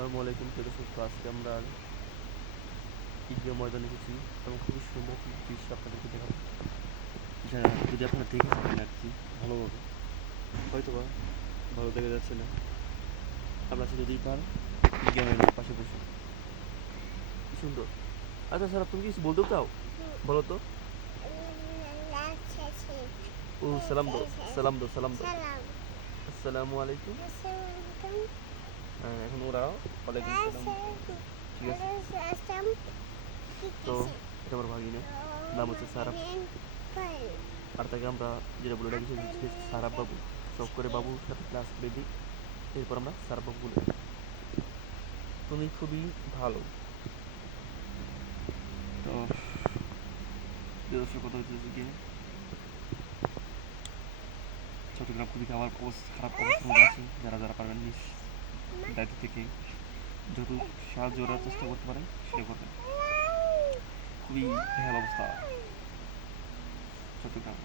আসসালামু আলাইকুম প্রিয় দর্শক। তো আজকে আমরা ঈদগাহ ময়দানে এসেছি এবং খুবই সুন্দর একটি দৃশ্য আপনাদেরকে দেখাবো, যা যদি আপনারা দেখে থাকেন আর কি ভালোভাবে, হয়তোবা ভালো দেখা যাচ্ছে না। আমরা আছি যদি তার ঈদগাহ ময়দানের পাশে বসে, কি সুন্দর। আচ্ছা স্যার, তুমি কিছু বলতে চাও? বলো তো। ও সালাম দাও, সালাম দাও, সালাম দাও। আসসালামু আলাইকুম। হ্যাঁ, এখন ওরাও ওয়ালাইকুম সালাম। ঠিক আছে। তো এটা আমার ভাগিনা, নাম হচ্ছে সারাপ। আর তাকে আমরা যেটা বলে ডাকি সেটা হচ্ছে সারাপ বাবু। শখ করে বাবুর সাথে ক্লাস বেঁধে এরপর আমরা সারাপ বাবু বলে। তুমি খুবই ভালো। তো প্রিয় দর্শক, কথা হচ্ছে যে চট্টগ্রাম খুবই খারাপ অবস্থার মধ্যে আছে। যারা যারা পারবেন নিজ দায়িত্ব থেকে যত সাহায্য করার চেষ্টা করতে পারেন সেটা করবেন। খুবই বেহাল অবস্থা চট্টগ্রাম।